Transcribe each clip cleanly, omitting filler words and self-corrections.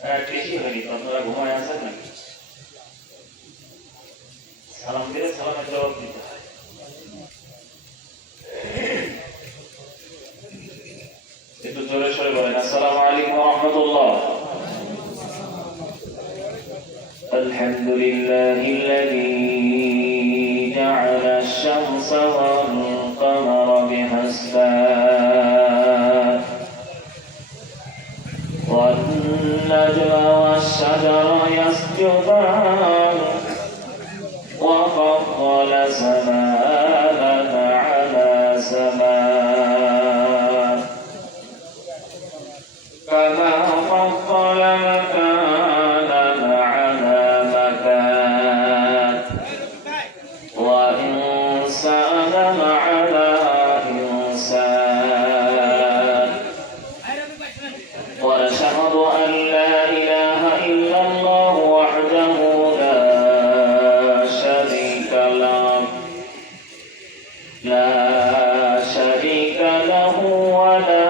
বেশি হয়নি তো, আপনারা ঘুমায় আছেন নাকি? সালাম দিলে সালামের জবাব দিতে হয়। একটু জোরে সরে বলেন, আসসালামু আলাইকুম ওয়া রাহমাতুল্লাহ। আলহামদুলিল্লাহিল্লাযী জা'আলা আশ-শামসা ওয়াল কামারা বিহাসবান ওয়ান নাজমা ওয়াশ-শাজারা ইয়াসজুদান ওয়া ফাদ্দালা সামাআনা আলা সামাء কামা ফাদ্দালা মাকানান আলা মাকান ওয়া ইনসানান আলা ইনসান ওয়া নাশহাদু আন লা ইলাহা ইল্লাল্লাহু ওয়াহদাহু লা শারীকা লাহু لا شريك له ولا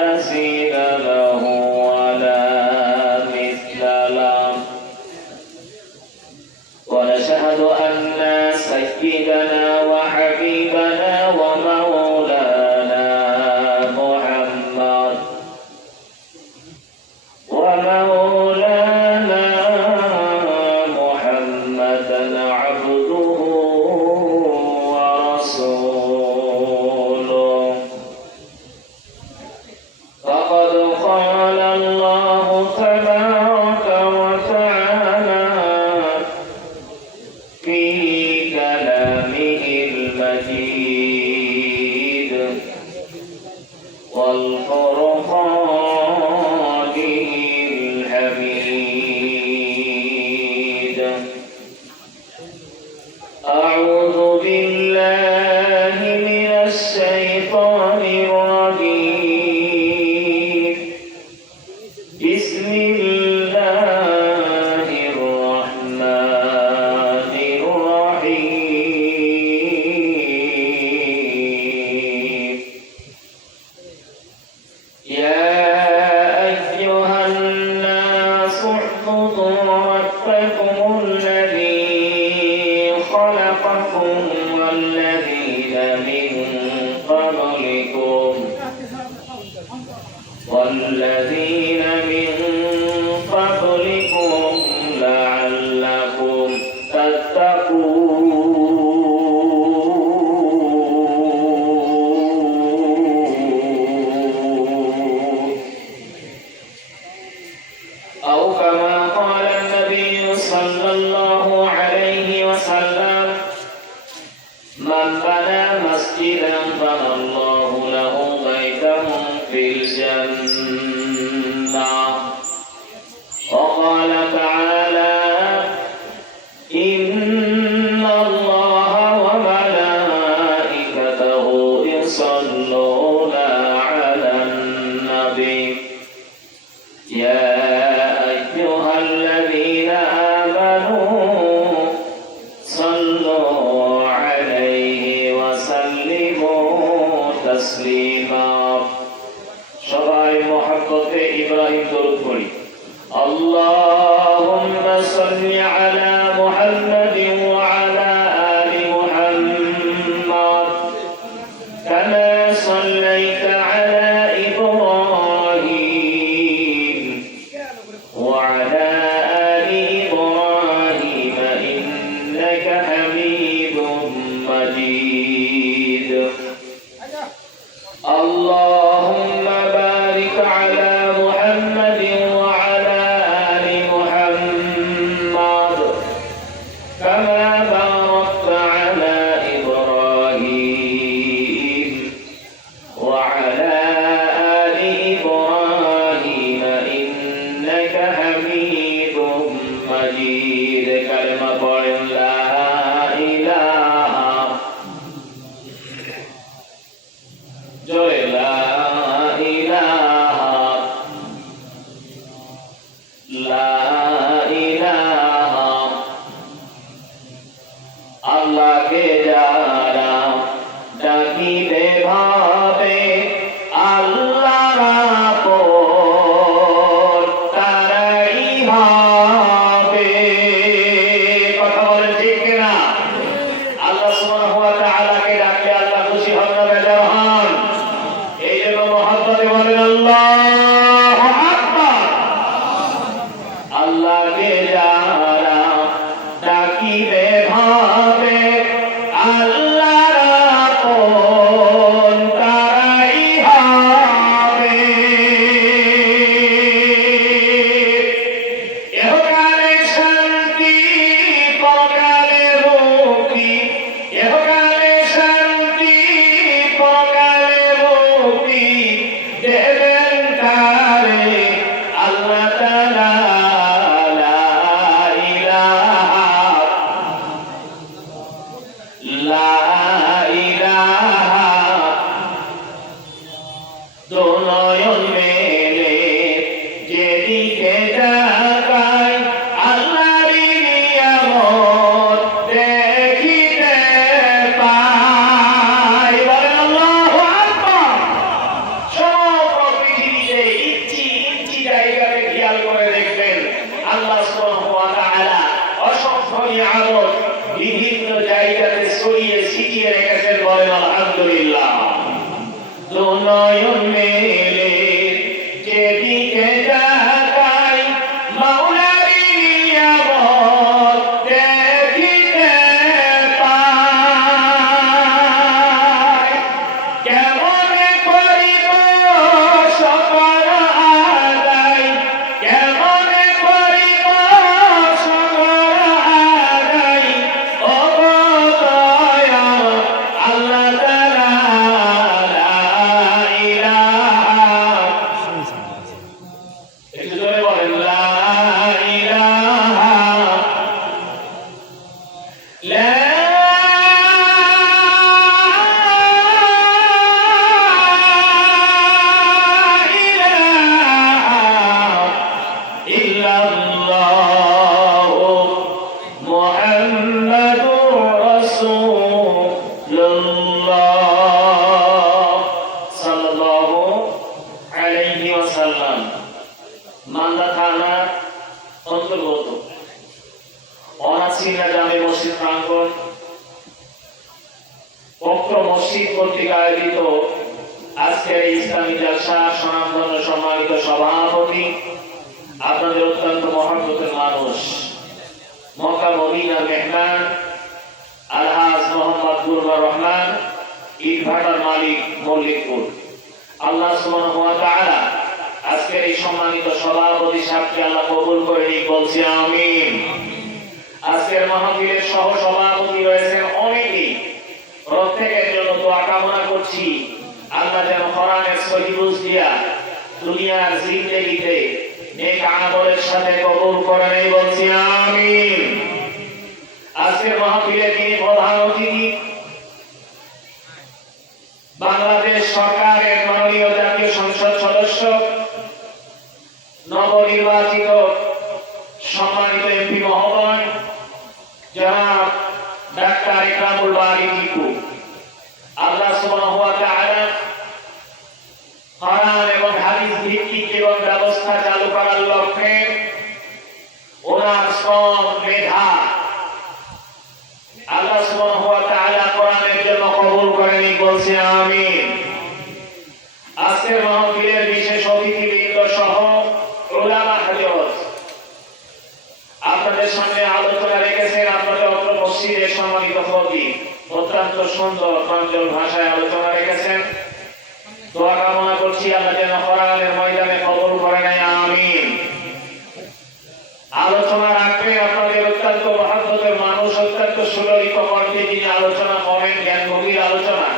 نظير له ولا مثل له ونشهد أن سيدنا وحبيبنا ومولانا محمد عبده ورسوله فقد قال الله تبارك وتعالى في كلامه المجيد والفرقانه الحميد أعوذ بالله من الشيطان الرجيم بسم الله الرحمن الرحيم يا أيها الناس اعبدوا ربكم الذي خلقكم والذين من قبلكم لعلكم تتقون أو كما قال النبي صلى الله عليه وسلم من بنى مسجدا بنى الله له بيتا في الجنة وقال تعالى إن الله وملائكته يصلون على النبي يا أيها الذين آمنوا صلوا عليه وسلموا تسليما সবাই মহব্বতে ইব্রাহিম দরুদ পড়ি اللهم صل على محمد وعلى آل محمد كما صليت على إبراهيم وعلى آل إبراهيم إنك حميد مجيد اللهم بارك على محمد وعلى آل محمد كما باركت على إبراهيم وعلى آل إبراهيم إنك حميد مجيد كلمة لا إله لا إله আল্লাহ সুবহানাহু ওয়া তাআলা অসংখ্য নিয়ামত বিভিন্ন জায়গাতে ছড়িয়ে ছিটিয়ে রেখেছেন, বলেন আলহামদুলিল্লাহ। দুনয়ন মেলে যেদিকে তাকাই মাওলারি নিয়ামত দেখিতে পাই। কেমনে করিব সকল আদায়, কেমনে করিব সকল আদায়, ও দয়া আল্লাহ তাআলা লা ইলাহা, একটু জোরে বলেন লা ইলাহা লা ইল্লাল্লাহু মুহাম্মাদুর রাসূলুল্লাহ সাল্লাল্লাহু আলাইহি ওয়াসাল্লাম। মালদা থানা অন্তর্গত অনাসিনা জামে মসজিদ প্রাঙ্গণ পক্ষ মসজিদ কর্তৃক আয়োজিত আজকের এই ইসলামী জলসা স্বনামধন্য সম্মানিত সভাপতি, আপনাদের অত্যন্ত মহব্বতের মানুষ, মক্কা মদিনার মেহমান আলহাজ মোহাম্মদ বুরহানুর রহমান, ইটভাটার মালিক, মল্লিকপুর। আল্লাহ সুবহানাহু ওয়া তাআলা আজকের এই সম্মানিত সভাপতি সাহেবকে আল্লাহ কবুল করে নিক, বলছি আমিন। আজকের মাহফিলের সহ সভাপতি রয়েছেন অনেকেই, প্রত্যেকের জন্য দোয়া কামনা করছি আল্লাহ যেন কোরআনের সহি বুঝ দিয়া দুনিয়ার জিন্দেগিতে নেক আমলের সাথে কবুল করে নেই, বলছি আমিন। আজকের মাহফিলে তিনি প্রধান অতিথি, বাংলাদেশ সরকারের মাননীয় জাতীয় সংসদ সদস্য, নবনির্বাচিত সম্মানিত এমপি মহোদয় জনাব ডাক্তার ইকরামুল বারী টিপু। আল্লাহ সুবহানাহু ওয়া তাআলা কোরআন এবং হাদিস ভিত্তিক জীবন ব্যবস্থা চালু করার লক্ষ্যে ওনার শ্রম মেধা আল্লাহ সুবহানাহু ওয়া তাআলা কোরআনের জন্য কবুল করে নিক, বলছি আমিন। আজকের মাহফিলের বিশেষ অতিথিবৃন্দ সহ উলামা হযরত আপনাদের সামনে আলোচনা রেখেছেন। আপনাদের অত্র মসজিদের সম্মানিত খতিব অত্যন্ত সুন্দর প্রাঞ্জল ভাষায় আলোচনা রেখেছেন। দোয়া কামনা করছি আল্লাহ যেন কোরআনের ময়দানে কবুল করে নেয়, আমিন। আলোচনা রাখবেন আপনাদের অত্যন্ত মহব্বতের মানুষ, অত্যন্ত সুললিত কণ্ঠে যিনি আলোচনা করেন, জ্ঞান গভীর আলোচনা।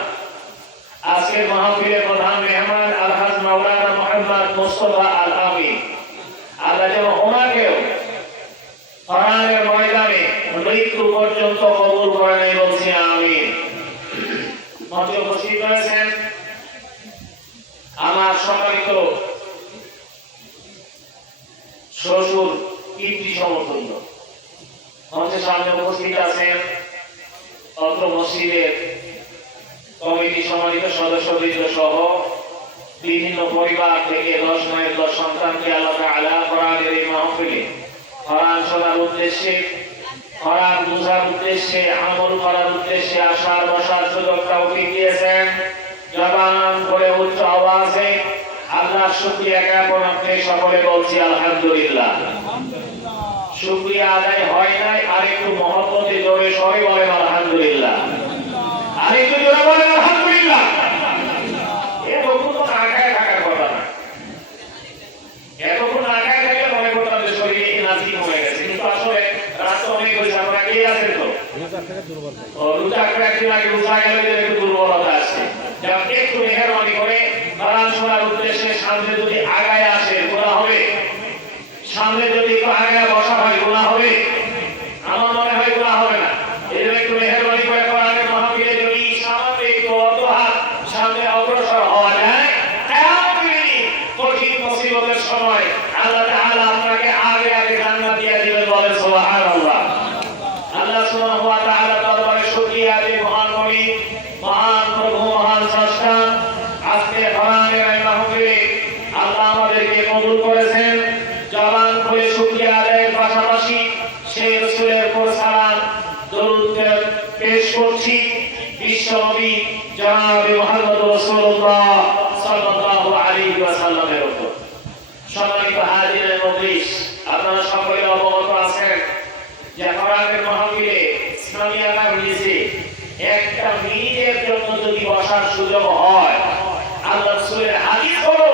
আজকের মাহফিলের প্রধান মেহমান আলহাজ মাওলানা মুহাম্মদ মুস্তাফা আল আমিন। আল্লাহ যেন ওনাকেও কোরআনের ময়দানে মৃত্যু পর্যন্ত কবুল করে নেয়, বলছি আমিন। মঞ্চে উপস্থিত রয়েছেন আমার সম্মানিত শ্বশুর কীর্তি সমতুল্য। মঞ্চের সামনে উপস্থিত আছেন অত্র মসজিদের কমিটি সম্মানিত সদস্যবৃন্দ সহ বিভিন্ন পরিবার থেকে 10 মায়ের 10 সন্তানকে আল্লাহ তাআলা কোরআনের এই মাহফিলে কোরআন শোনার উদ্দেশ্যে, কোরআন বুঝার উদ্দেশ্যে, আমল করার উদ্দেশ্যে আসার বসার সুযোগ তৌফিক দিয়েছেন। জবান করে উচ্চ আওয়াজে আল্লাহর শুকরিয়া জ্ঞাপন করতে সকলে বলছি আলহামদুলিল্লাহ। শুকরিয়া আদায় হয় নাই, আরেকটু মহব্বতে জোরে সবাই বলেন আলহামদুলিল্লাহ, আরেকটু জোরে বলেন আলহামদুলিল্লাহ। এতক্ষণ তো আগায় থাকার কথা না, এতক্ষণ আগায় থাকলে মনে করতাম যে শরীরে এনার্জি হয়ে গেছে, কিন্তু আসলে রাত অনেক হয়েছে, আপনারা কে আছেন তো রোজা করে একদিন আগে রোজা গেলে যে একটু দুর্বলতা আসছে। যেমন একটু মেহরবানি করে কোরআন শোনার উদ্দেশ্যে সামনে যদি আগায় আসে গুনাহ হবে, সামনে যদি একটু আগায় বসা হয় গুনাহ হবে, আমার মনে হয় গুনাহ হবে না। এই জন্য একটু মেহরবানি করে কোরআনের মাহফিলে যদি সামনে একটু অতহাত সামনে অগ্রসর হওয়া যায়, কঠিন মুসিবতের সময় আল্লাহ তাআলা আপনাকে আগে আগে জান্নাত দিয়ে দিবেন, বলেন সুবহানাল্লাহ। আল্লাহ সুবহানাহু ওয়া তাআলা দরবারে শুকরিয়া যে মহান কবি, মহান প্রভু, মহান স্রষ্টা, আজকে কোরআনের এই মাহফিলে আল্লাহ আমাদেরকে কবুল করেছেন। জবান খুলে শুকরিয়া আদায়ের পাশাপাশি সেই রাসূলের উপর সালাম দরুদ পেশ করছি বিশ্বনবী জনাব মুহাম্মদ রাসূলুল্লাহ সাল্লাল্লাহু আলাইহি ওয়াসাল্লামের উপর। সম্মানিত হাজিরিন মজলিস, আপনারা সকলে অবগত আছেন যে কোরআনের মাহফিলে ইসলামিয়া মজলিসে একটা মিনিটের জন্য যদি বসার সুযোগ হয়, আল্লাহ রাসূলের হাদিস হলো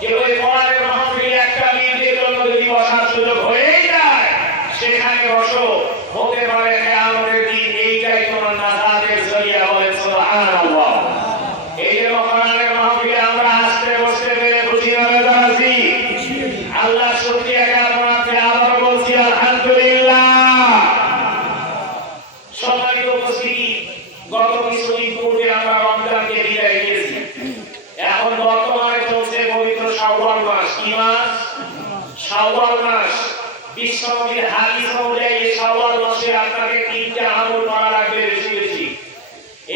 যে ওই কোরআনের মাহফিলে একটা মিনিটের জন্য যদি বসার সুযোগ হয়ে যায়, সেখানে বসো, হতে পারে কিয়ামতের দিন এইটাই তোমার নাজাতের জরিয়া। বলে সুবহানাল্লাহ। এই যে কোরআনের মাহফিলে আমরা আসতে বসতে পেরে খুশি হয়ে যাচ্ছি, আল্লাহ শুকরিয়া জ্ঞাপন করতে আবার বলছি আলহামদুলিল্লাহ। সম্মানিত উপস্থিতি, গত কিছুদিন পূর্বে আমরা রমজানকে বিদায় দিয়েছি। এখন বর্তমানে চলছে পবিত্র শাওয়াল মাস। কি মাস? শাওয়াল মাস। বিশ্বনবীর হাদিস অনুযায়ী শাওয়াল মাসে আপনাকে তিনটা আমল করা লাগবে বেশি বেশি।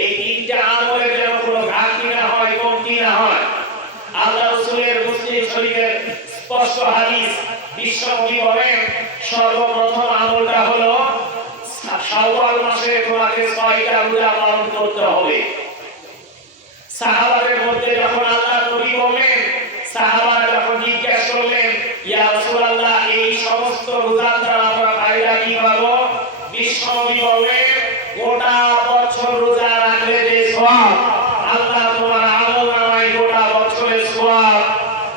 এই তিনটা আমলের যেন কোনো ঘাটতি না হয়, কমতি না হয়। আল্লাহ রাসূলের মুসলিম শরীফের স্পষ্ট হাদিস, বিশ্বনবী বলেন সর্বপ্রথম আমলটা হলো শাওয়াল মাসে তোমাকে 6টা রোজা পালন করতে হবে। সাহাবাদের মধ্যে যখন আল্লাহর নবী বলেন, সাহাবারা যখন জিজ্ঞাসা করলেন, ইয়া রাসূলুল্লাহ, এই সমস্ত রোজার দ্বারা আমরা ফায়দা কি পাবো? বিশ্বনবী বলেন, গোটা বছর রোজা রাখলে যে সওয়াব, আল্লাহ তোমার আমলনামায় গোটা বছরের সওয়াব,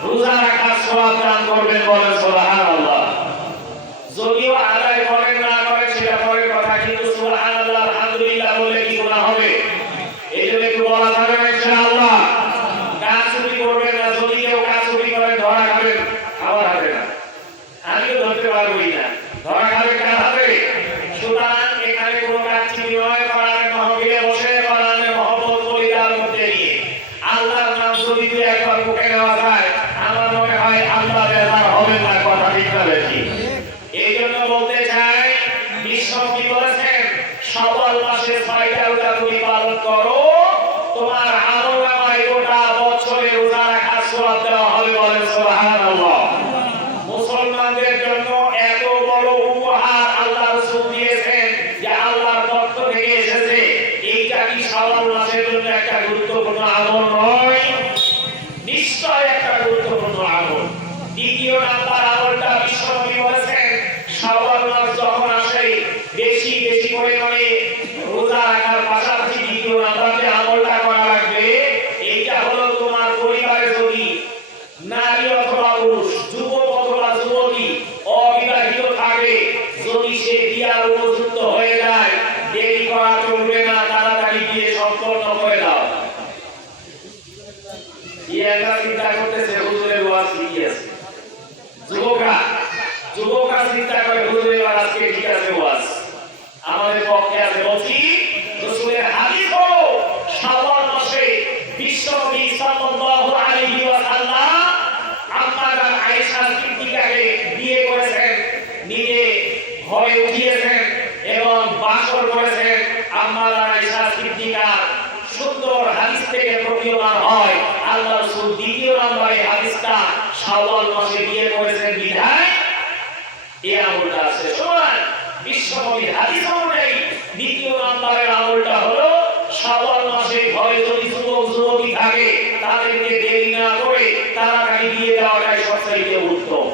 রোজা রাখার সওয়াব দান করবেন। বলেন সুবহানাল্লাহ। যদিও আদায় করেন না করেন সেটা পরের কথা, কিন্তু সুবহানাল্লাহ আলহামদুলিল্লাহ বলে কি গুনাহ হবে? এই জন্য একটু বলা যাবে না ইনশাআল্লাহ। কাজ চুরি করবেন না, যদি কেউ কাজ চুরি করে ধরা খাবেন আমার হাতে না, আমিও ধরতে পারবোই না, ধরা খাবে কার হাতে? সুতরাং এখানে কোনো কাজ চুরি নয়। কোরআনের মাহফিলে বসে কোরআনের মহব্বত কলিজার মধ্যে নিয়ে আল্লাহর নাম যদি একবার মুখে নেওয়া যায়, আমার মনে হয় আল্লাহ বেজার হবেন না। কথা ঠিক না বেশি? এই জন্য বলতে চাই, বিশ্বনবী বলেছেন শাওয়াল মাসে 6টা রোজা তুমি পালন করো, তোমার আমলনামায় গোটা বছরের রোজা রাখার সওয়াব দেওয়া হবে। বলেন সুবহানাল্লাহ। মুসলমানদের জন্য এত বড় উপহার আল্লাহ রাসূল দিয়েছেন যে আল্লাহর পক্ষ থেকে এসেছে। এইটা কি শাওয়াল মাসের জন্য একটা গুরুত্বপূর্ণ আমল নয়? নিশ্চয় একটা গুরুত্বপূর্ণ আমল। দ্বিতীয় নাম্বার আমলটা বিশ্বনবী বলেছেন শাওয়াল মাস যখন আসে বেশি বেশি পরিমাণে রোজা রাখার পাশাপাশি দ্বিতীয় নাম্বার যে আমলটা করা লাগবে, এইটা হলো তোমার পরিবারে যদি নারী অথবা পুরুষ, যুবক অথবা যুবতী অবিবাহিত থাকে, যদি সে বিয়ার উপযুক্ত হয়ে যায়, দেরি করা চলবে না, তাড়াতাড়ি বিয়ে সম্পন্ন করে দাও। এরা চিন্তা করতেছে হুজুরের ওয়াজ কি আছে? যুবকরা চিন্তা করে হুজুরের ওয়াজ আজকে ঠিক আছে, ওয়াজ আমাদের পক্ষে আছে। বলছি রাসূলের হাদিস হলো শাওয়াল মাসে বিশ্বনবী সাল্লাল্লাহু আলাইহি ওয়াসাল্লাম আম্মা আয়েশা সিদ্দিকাকে বিয়ে করেছেন, নিজে ঘরে উঠিয়েছেন এবং বাসর করেছেন। আম্মা আয়েশা সিদ্দিকা সুন্দর হাদিস থেকে প্রতীয়মান হয় আল্লাহ রাসূল দ্বিতীয় নম্বরে হাদিসটা শাওয়াল মাসে বিয়ে করেছেন বিধায় এই আমলটা আছে। সমান বিশ্বনবীর হাদিস অনুযায়ী দ্বিতীয় নম্বরের আমলটা হলো শাওয়াল মাসে ঘরে যদি যুবক যুবতী থাকে, তাদেরকে দেরি না করে তাড়াতাড়ি বিয়ে দেওয়াটাই সবচেয়ে উত্তম।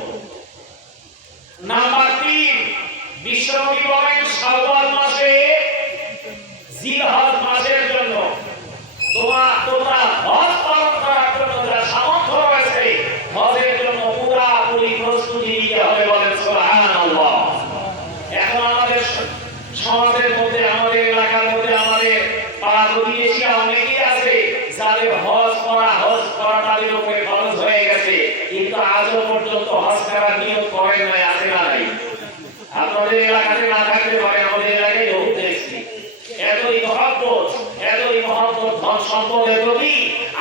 নাম্বার 3, বিশ্বনবী বলেন শাওয়াল মাসে জিলহজ মাসের জন্য তোমরা হজ পালন করার জন্য যারা সামর্থ্য রয়েছে, হজের জন্য পুরোপুরি প্রস্তুতি নিতে হবে। বলেন সুবহানাল্লাহ। এখন আমাদের সমাজের মধ্যে, আমাদের এলাকার মধ্যে, আমাদের পাড়া প্রতিবেশী অনেকেই আছে যাদের হজ করা তাদের উপরে ফরজ হয়ে গেছে, কিন্তু আজও পর্যন্ত হজ করার নিয়ত করেন নাই। আছে না নাই? আপনাদের এলাকাতে না থাকতে পারে, আমাদের এলাকায় বহুত দেখছি। এতই মহব্বত ধন সম্পদের প্রতি,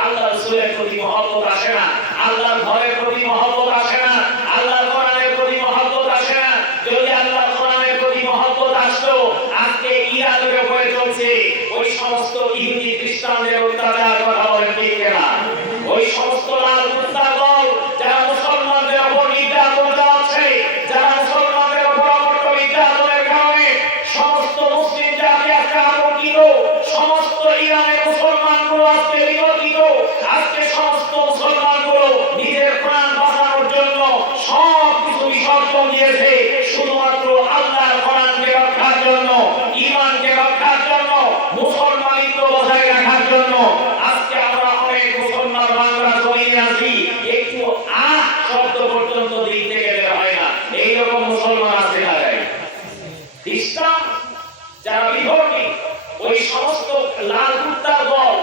আল্লাহ রাসূলের প্রতি মহব্বত আসে না, আল্লাহর ঘরের প্রতি মহব্বত আসে না, আল্লাহর কোরআনের প্রতি মহব্বত আসে না। যদি আল্লাহর কোরআনের প্রতি মহব্বত আসতো, আজকে ইরানের উপরে চলছে ওই সমস্ত ইহুদি খ্রিস্টানদের অত্যাচার। কথা বলেন ঠিক না? ওই সমস্ত লাল কুত্তা দল যারা মুসলমানদের উপর নির্যাতন আজকে আমরা অনেক মুসলমান বাংলা জমিনে আছি, একটু শব্দ পর্যন্ত দিক থেকে বের হয় না, এইরকম মুসলমান আছে না? খ্রিস্টান যারা বিধর্মী, ওই সমস্ত লাল কুত্তার দল,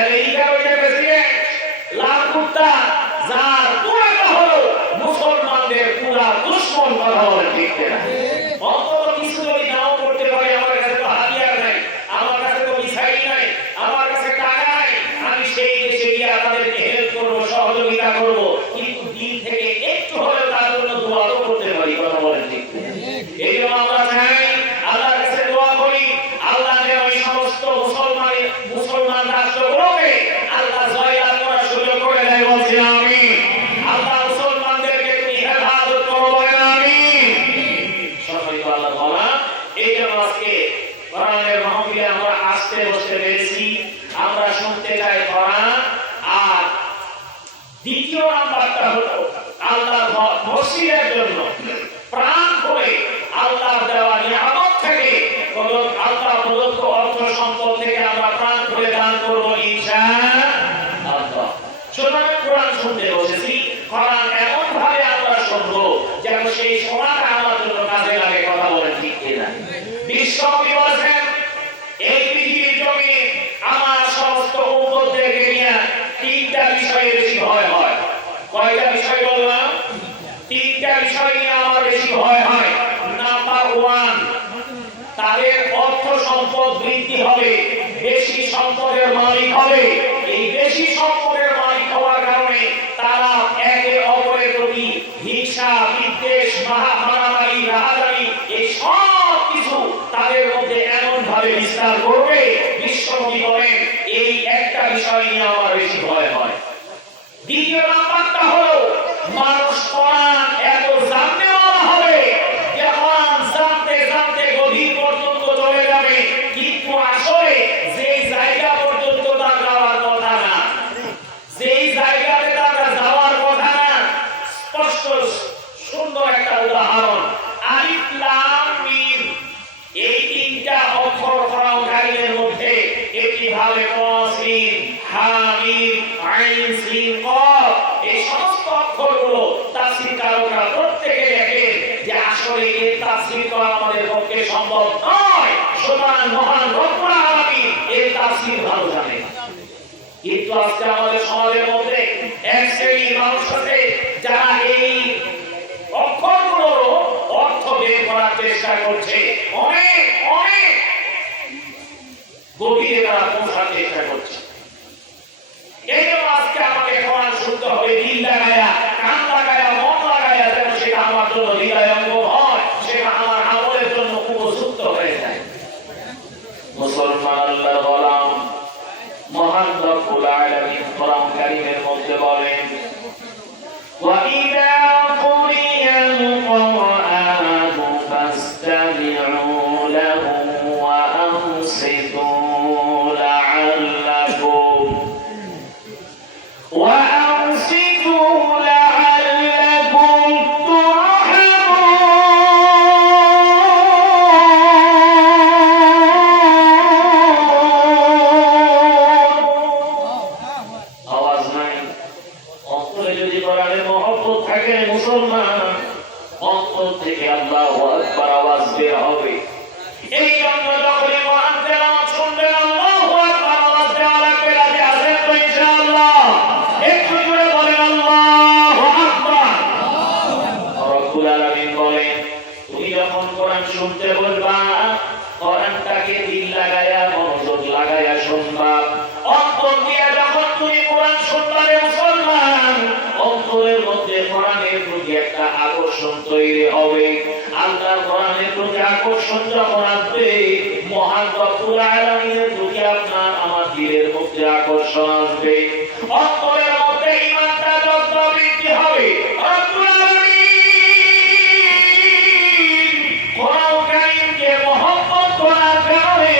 আমেরিকার ওই প্রেসিডেন্ট লাল কুত্তা, যার পুরা হলো মুসলমানদের পুরা দুশ্মন, কথা বলে ঠিক না? অন্তত কিছু যদি নাও করতে পারে, আমার কাছে তো হাতিয়ার নাই, আমার কাছে তো মিসাইল নাই, আমার কাছে টাকা নাই, আমি সেই দেশে গিয়ে তাদেরকে হেল্প করবো, সহযোগিতা করবো, কিন্তু দিন থেকে একটু হলেও তার জন্য দোয়া তো করতে পারি, কথা বলেন ঠিক? এই জন্য আমরা চাই, আল্লাহর কাছে দোয়া করি, আল্লাহ যেন এই সমস্ত মুসলমান রাষ্ট্রগুলোকে আল্লাহ জয়লাভ করার সুযোগ করে দেয়, বলছি আমি। আল্লাহ মুসলমানদেরকে তুমি হেফাজত করো, বলেন আমি। সম্মানিত আল্লাহ তাআলা, এই জন্য আজকে কোরআনের মাহফিলে আমরা আসতে বসতে পেরেছি, আমরা শুনতে চাই কোরআন। আর দ্বিতীয় নাম্বারটা হলো আল্লাহ মসজিদের জন্য প্রাণ করে আল্লাহর দেওয়া নিয়ামত থেকে, আল্লাহ প্রদত্ত অর্থ সম্পদ থেকে আমরা প্রাণ করে দান করবো ইনশাআল্লাহ। সুতরাং কোরআন শুনতে বসেছি, কোরআন এমন ভাবে আমরা শুনবো যেন সেই শোনাটা আমার জন্য কাজে লাগে, কথা বলেন ঠিক কিনা? বিশ্বকবি বলেছেন, এই পৃথিবীর জমিনে আমার সমস্ত উম্মতদেরকে নিয়ে তিনটা বিষয়ে বেশি ভয় হয়। কয়টা বিষয় বললাম? তিনটা বিষয় নিয়ে আমার বেশি ভয় হয়। নাম্বার 1, তাদের অর্থ সম্পদ বৃদ্ধি হবে, বেশি সম্পদের মালিক হবে। এই বেশি সম্পদের মালিক হওয়ার কারণে তারা একে অপরের প্রতি হিংসা, বিদ্বেষ, মারামারি, রাহাজানি, এই সব কিছু তাদের মধ্যে এমন ভাবে বিস্তার করবে, বিশ্বকবি বলেন এই একটা বিষয় নিয়ে আমার বেশি ভয় হয়। দ্বিতীয় নাম্বারটা হলো মানুষ কোরআন এত জানতে হবে যে কোরআন জানতে জানতে গভীর পর্যন্ত চলে যাবে, কিন্তু আসলে যে জায়গা পর্যন্ত তার যাওয়ার কথা না, যেই জায়গাতে তার যাওয়ার কথা না, স্পষ্ট সুন্দর একটা উদাহরণ, আলিফ লাম মিম, এই তিনটা অক্ষর কোরআন কারিমের মধ্যে একটি ভাবে তাসিন, হামিম, আইন, সিন, কফ, এই সমস্ত অক্ষরগুলো তাফসীরকাররা প্রত্যেকে দেখেন যে আসলে এই তাফসীর করা আমাদের পক্ষে সম্ভব নয়, সুতরাং মহান রব্বুল আলামিন এই তাফসীর ভালো জানেন। কিন্তু আজকে আমাদের সমাজের মধ্যে এক শ্রেণীর মানুষ আছে যারা এই অক্ষরগুলোর অর্থ বের করার চেষ্টা করছে, অনেক অনেক গভীরে তারা পৌঁছার চেষ্টা করছে। এই জন্য আজকে আমাকে কোরআন শুনতে হবে, দিল লাগায়া, কান লাগায়া, মন লাগায়া, যেন সেটা আমার জন্য হৃদয়ঙ্গ হয়, সেটা আমার আমলের জন্য উপযুক্ত হয়ে যায়। মুসলমান আল্লাহর গোলাম, মহান রব্বুল আলামিন কোরআন কারীমের মধ্যে বলেন, وَإِذَا قُرِئَ الْقُرْآنُ فَاسْتَمِعُوا لَهُ وَأَنصِتُوا لَعَلَّكُمْ মুসলমান অন্তর থেকে আল্লাহু আকবার আওয়াজ বের হবে। এই জন্য যখন কোরআন তেলাওয়াত শুনবেন আল্লাহু আকবার আওয়াজ দেওয়া লাগবে, রাজি আছেন তো ইনশাআল্লাহ? একটু জোরে বলেন আল্লাহু আকবার। রব্বুল আলামিন বলেন, তুমি যখন কোরআন শুনতে বলবা, কোরআনটাকে দিল লাগায়া, মনোযোগ লাগায়া শুনবা। অন্তর দিয়ে যখন তুমি কোরআন শুনবা রে মুসলমান, অন্তরের মধ্যে কোরআনের প্রতি একটা আকর্ষণ তৈরি হবে। আল্লাহর কোরআনের প্রতি আকর্ষণ যখন আসবে, মহান রব্বুল আলামিনের প্রতি আপনার আমার দিলের মধ্যে আকর্ষণ আসবে। অন্তরের মধ্যে ঈমানটা যত বৃদ্ধি হবে, রব্বুল আলামিন কোরআন কারীমকে মহব্বত করার কারণে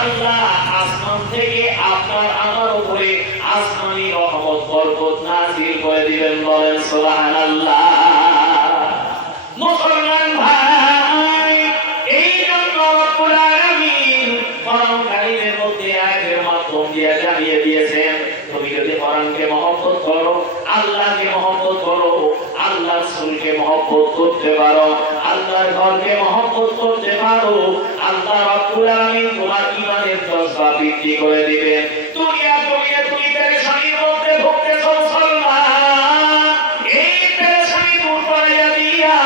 আল্লাহ আসমান থেকে আপনার আমার উপরে আসমানি রহমত বরকত নাযিল করে দিবেন। বলেন সুবহানাল্লাহ। মুসলমান ভাই, এই জন্য রব্বুল আলামিন কোরআন কারীমের মধ্যে আয়াতের মাধ্যম দিয়ে রাসূলকে মহব্বত করতে পারো, আল্লাহর ঘরকে মহব্বত করতে পারো, আল্লাহ রাব্বুল আলামিন তোমার ঈমানের জজবা বৃদ্ধি করে দিবেন। দুনিয়া জমিনে তুমি পেরেশানির মধ্যে ভুগতেছো মুসলমান, এই পেরেশানি দূর করে দিয়া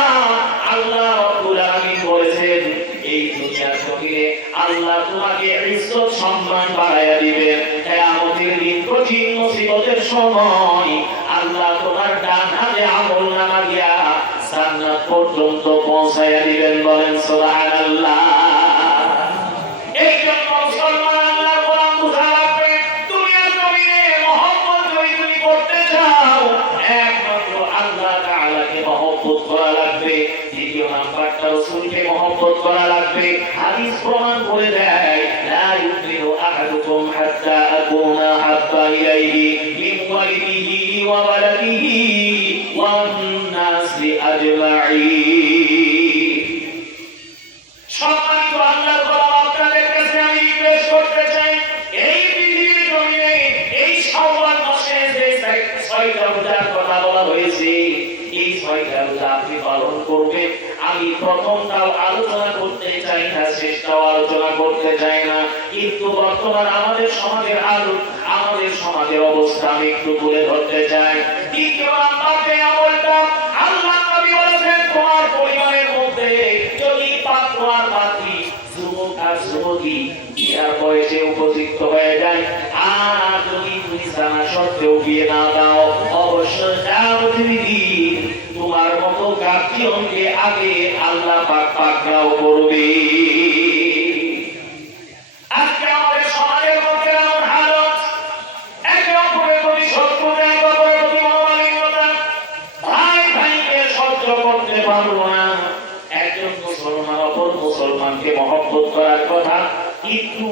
আল্লাহ রাব্বুল আলামিন বলেছেন এই দুনিয়ার জমিনে আল্লাহ তোমাকে ইজ্জত সম্মান বাড়াইয়া দিবেন। কিয়ামতের দিন কঠিন মুসিবতের সময় আল্লাহ তোমার ডান হাতে আমলনামা দিয়া জান্নাত পর্যন্ত পৌঁছাইয়া দিবেন। বলেন সুবহানাল্লাহ। এই জন্য মুসলমান আল্লাহর গোলাম বুঝা রাখবে, দুনিয়ার জমিনে মহব্বত যদি তুমি করতে চাও একমাত্র আল্লাহ তাআলাকে মহব্বত করা লাগবে। দ্বিতীয় নাম্বারটা রাসূলকে মহব্বত করা লাগবে। হাদিস প্রমাণ করে দেয় লা ইউমিনু আহাদুকুম হাত্তা আকুনা হাব্বা ইলাইহি মিন ওয়ালিদিহি ওয়া ওয়ালাদিহি ওয়ান নাসি আজমাইন। সম্মানিত আল্লাহর গোলাম, আপনাদের কাছে আমি রিকোয়েস্ট করতে চাই, এই পৃথিবীর জমিনে এই শাওয়াল মাসে যে 6টা রোজার কথা বলা হয়েছে এই 6টা রোজা আপনি পালন করবেন। আমি প্রথমটাও আলোচনা করতে চাই না, শেষটাও আলোচনা করতে চাই না, কিন্তু বর্তমান আমাদের সমাজের অবস্থা আমি একটু তুলে ধরতে চাই। দ্বিতীয় নাম্বারে আমলটা আল্লাহ নবী বলেছেন তোমার পরিবারের মধ্যে যদি পাত্র আর পাত্রী, যুবক আর যুবতী বিয়ার বয়সে উপযুক্ত হয়ে যায়, আর যদি তুমি জানা সত্ত্বেও বিয়ে না দাও, অবশ্যই তোমার মতো গার্জিয়নকে আগে আল্লাহ পাক পাকড়াও করবে। আজকে আমাদের সমাজের মধ্যে এমন হালত, একে অপরের প্রতি শত্রুতা, একে অপরের প্রতি মনোমালিন্যতা, ভাই ভাইকে সহ্য করতে পারবো না। একজন মুসলমান অপর মুসলমানকে মহব্বত করার কথা, কিন্তু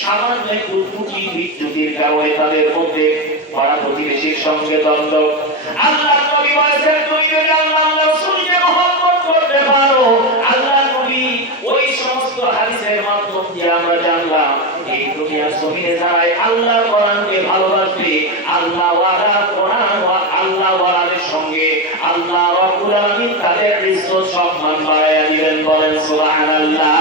সামান্য একটু ত্রুটি বিচ্যুতির কারণে তাদের মধ্যে পাড়া প্রতিবেশীর সঙ্গে দ্বন্দ্ব। আল্লাহ নবী বলেছেন তুমি যদি আল্লাহ রাসূলকে মহব্বত করতে পারো, আল্লাহ নবী ওই সমস্ত হাদিসের মাধ্যম দিয়ে আমরা জানলাম এই দুনিয়ার জমিনে যারা আল্লাহর কোরআনকে ভালোবাসবে, আল্লাহ ওয়ালা কোরআন ওয়া আল্লাহ ওয়ালাদের সঙ্গে আল্লাহ রাব্বুল আলামিন তাদের ইজ্জত সম্মান বাড়াইয়া দিবেন। বলেন সুবহানাল্লাহ।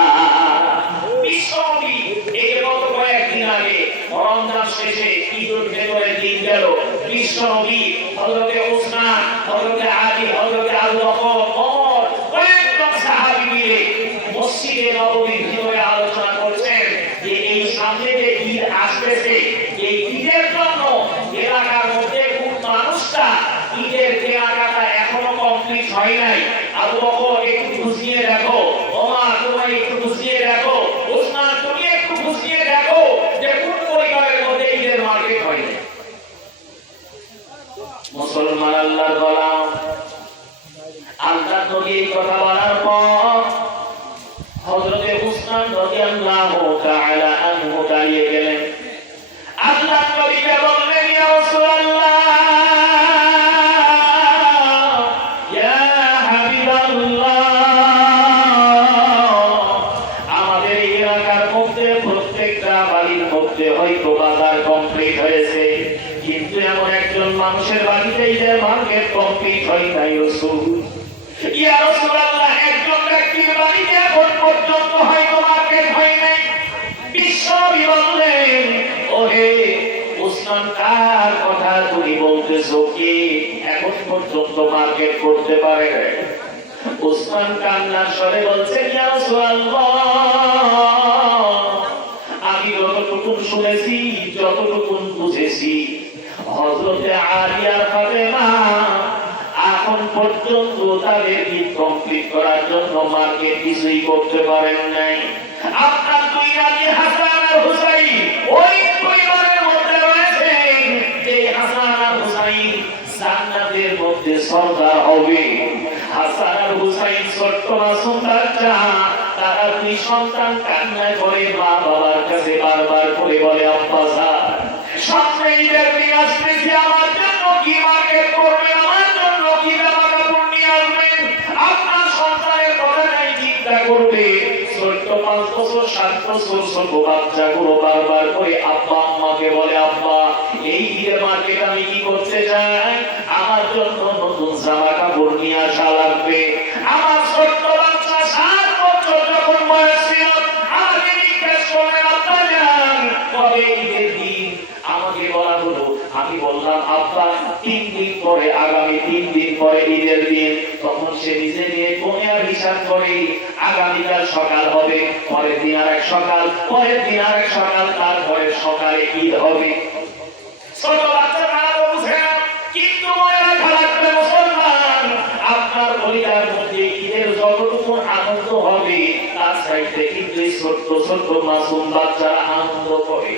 বিশ্বনবী এই গত কয়েকদিন আগে রমজান শেষে ঈদের ভেতরে দিন গেল, বিশ্বনবী হযরতে উসমান, হযরতে আলী, হযরতে আবু বকর, ওমর কয়েকজন সাহাবী মিলে মসজিদে নববীর ভিতরে আলোচনা করছেন যে এই সামনে যে ঈদ আসতেছে, এই ঈদের জন্য এলাকার মধ্যে কোন মানুষটা ঈদের কেনাকাটা এখনো কমপ্লিট হয় নাই। আবু বকর একটু বুঝিয়ে দেখো, ওমর তুমি একটু বুঝিয়ে দেখো, উসমান তুমি একটু বুঝিয়ে দেখো যে কোন পরিবারের মধ্যে ঈদের মার্কেট হয় না। মুসলমান আল্লাহর গোলাম, আল্লাহ নবী এই কথা বলার পর হযরতে উসমান রাদিয়াল্লাহু তাআলা আনহু দাঁড়িয়ে গেলেন। আল্লাহ নবীকে বললেন ইয়া রাসূলুল্লাহ, ইয়া হাবিবাল্লাহ, আমাদের এলাকার মধ্যে প্রত্যেকটা বাড়ির মধ্যে হয়তো বাজার কমপ্লিট হয়েছে, কিন্তু এমন একজন মানুষের বাড়িতে ঈদের মার্কেট কমপ্লিট হয় নাই। রাসূল, ইয়া রাসূলুল্লাহ, একজন ব্যক্তির বাড়িতে এখন পর্যন্ত হয়তো মার্কেট হয় নাই। বিশ্বনবী বললেন ওহে উসমান, কার কথা তুমি বলতেছো? কি এখন পর্যন্ত মার্কেট করতে পারে? উসমান কান্নার স্বরে বলছেন ইয়া রাসূলুল্লাহ, আমি যতটুকু শুনেছি, যতটুকু বুঝেছি, হযরতে আলী আর ফাতেমা এখন পর্যন্ত তাদের ঈদ কমপ্লিট করার জন্য মার্কেট কিছুই করতে পারেন নাই। আপনার দুই নাতি হাসান আর হুসাইন ওই পরিবারের মধ্যে রয়েছে, এই হাসান আর হুসাইন জান্নাতের মধ্যে সরদার হবে। হাসান আর হুসাইন ছোট্ট মাসুম বাচ্চা, তারা দুই সন্তান কান্নায় করে মা বাবার কাছে বারবার করে বলে আব্বা স্যার সামনে ঈদের দিন আসতেছে, আমার জন্য কি মার্কেট করবেন, আমার জন্য কি জামা কাপড় নিয়ে আসবেন? আপনার সন্তানের কথাটাই চিন্তা করবে। ছোট্ট 5 বছর 7 বছর ছোট বাচ্চাগুলো বারবার করে আব্বা আম্মাকে বলে আব্বা এই ঈদের মার্কেট আমি কি করতে চাই, আমার জন্য নতুন জামা কাপড় নিয়ে আসা লাগবে। আমার ছোট্ট বাচ্চা 7 বছর যখন বয়স ছিল, আমাকে জিজ্ঞেস করলেন আব্বা জান কবে ঈদের দিন? আমাকে বলা হলো, আমি বললাম আব্বা 3 দিন পরে, আগামী 3 দিন পরে ঈদের দিন। তখন সে নিজে নিয়ে কোনে আর হিসাব করে আগামীকাল সকাল হবে, পরের দিন আরেক সকাল, পরের দিন আরেক সকাল, তারপরে সকালে ঈদ হবে। ছোট বাচ্চা তারা বুঝে না, কিন্তু মনে রাখা লাগবে মুসলমান, আপনার পরিবারের মধ্যে ঈদের যতটুকু আনন্দ হবে তার চাইতে কিন্তু এই ছোট্ট ছোট্ট মাসুম বাচ্চারা আনন্দ করে।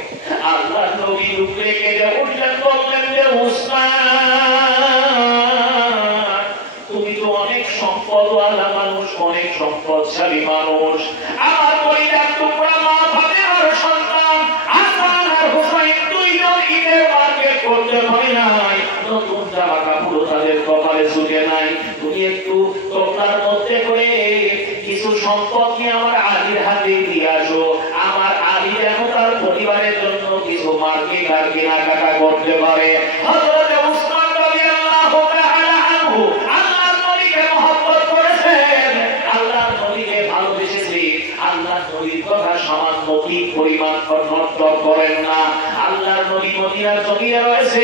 আল্লাহ নবী উপরে কেঁদে উঠলেন, বললেন যে উসমান তুমি তো অনেক সম্পদওয়ালা মানুষ, অনেক সম্পদশালী মানুষ, আমার পরিবার টুকরা মা ফাতেমার সন্তান হাসান আর হুসাইন দুইজন ঈদের মার্কেট করতে পারে নাই, নতুন জামা কাপড় তাদের কপালে ঝুঁকে নাই, তুমি একটু তোমরার মধ্যে করে কিছু সম্পদ নিয়ে আমার আলীর হাতে দিয়ে আসো, আমার আলী যেন তার পরিবারের জন্য কিছু মার্কেট আর কেনাকাটা করতে পারে। হযরত উসমান রাদিয়াল্লাহু তাআলা আনহু আল্লাহর নবীকে মহব্বত করেছেন, আল্লাহর নবীকে ভালোবেসেছেন, আল্লাহর নবীর কথা সামান্য কি পরিমাণ নড়চড় করেন না। আল্লাহর নবী মদিনার জমিনে রয়েছে,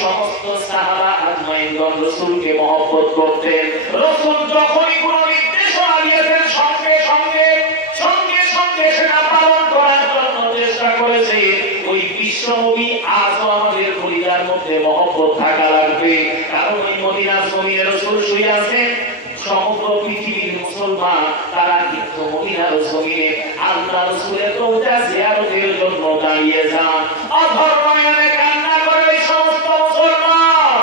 সমস্ত সাহাবা আজমাইনগণ রাসূলকে মহব্বত করতেন। রাসূল যখনই কোনো নির্দেশনা দিয়েছেন সঙ্গে সঙ্গে সেটা পালন করার জন্য চেষ্টা করেছে। ওই বিশ্ব নবী আজও আমাদের পরিবার মধ্যে মহব্বত থাকা লাগবে, কারণ ওই মদিনার জমিনে রাসূল শুয়ে আছেন, সমগ্র পৃথিবীর মুসলমান তারা কিন্তু মদিনার জমিনে আল্লাহ রাসূলের রওজা জিয়ারতের জন্য দাঁড়িয়ে যান। অধর্মে কান্না করে ওই সমস্ত মুসলমান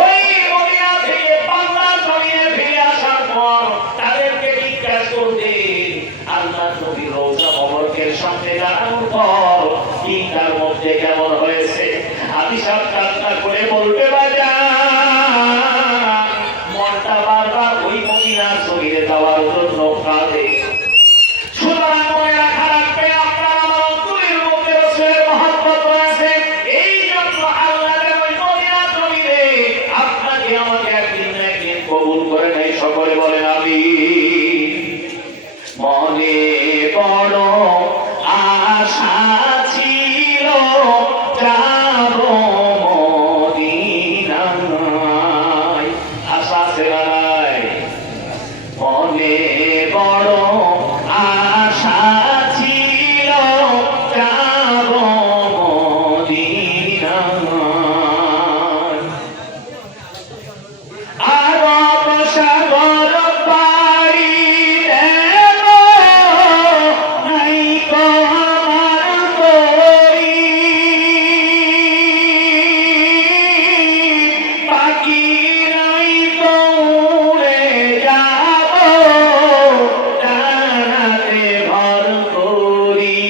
ওই মদিনা থেকে বাংলার জমিনে ফিরে আসার পর তাদেরকে জিজ্ঞাসা করতেন, আল্লাহ নবীর রওজা মোবারকের সামনে দাঁড়ানোর পর দিনটার মধ্যে কেমন হয়েছে? আদিশাব কান্না করে বলবে বাজান মনটা বারবার ওই মদিনার জমিনে যাওয়ার জন্য কাঁদে। সুতরাং মনে রাখা রাখবে, আপনার আমার অন্তরের মধ্যে রাসূলের মহব্বত রয়েছে, এই জন্য আল্লাহ ওই মদিনার জমিনে আপনাকে আমাকে একদিন না একদিন কবুল করে নেয়। সকলে বলেন আমিন। মনে বড় আশা ছিল যাব মদিনায়, আশা আছে না নাই? মনে বড় আশা ছিল যাব মদিনায়, আরব সাগর পাড়ি দেব নাই গো আমার তরি, পাখি নাই তো উড়ে যাব ডানাতে ভর করি,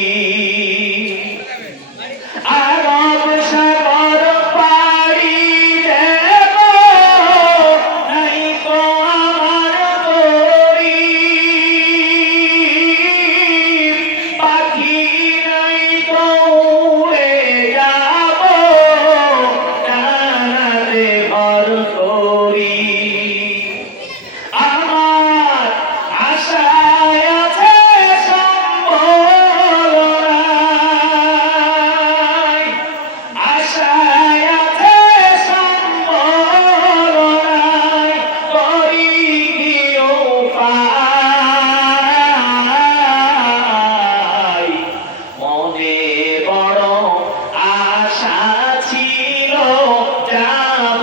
আরব সাগর পাড়ি দেব নাই গো আমার তরি, পাখি নাই তো উড়ে যাব ডানাতে ভর করি, আমার আশায় আছে সম্বল নাই, আশায় আছে সম্বল নাই, করি কি উপায়, মনে বড় আশা ছিল যাব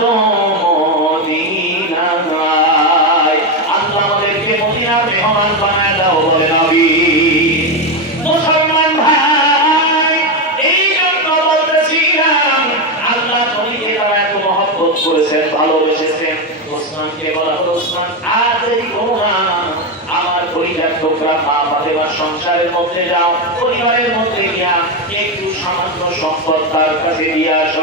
মদিনায়। আল্লাহ আমাদেরকে মদিনার মেহমান বানায় দাও, বলেন আমিন। মুসলমান ভাই, এই জন্য বলতেছিলাম আল্লাহ নবীকে তারা এত মহব্বত করেছেন, ভালোবেসেছেন। ওসমানকে বলা হলো, ওসমান আর দেরি করো না, আমার পরিবার টুকরা মা ফাতেমার সংসারের মধ্যে যাও, পরিবারের মধ্যে গিয়া একটু সামান্য সম্পদ তার কাছে দিয়ে আসো।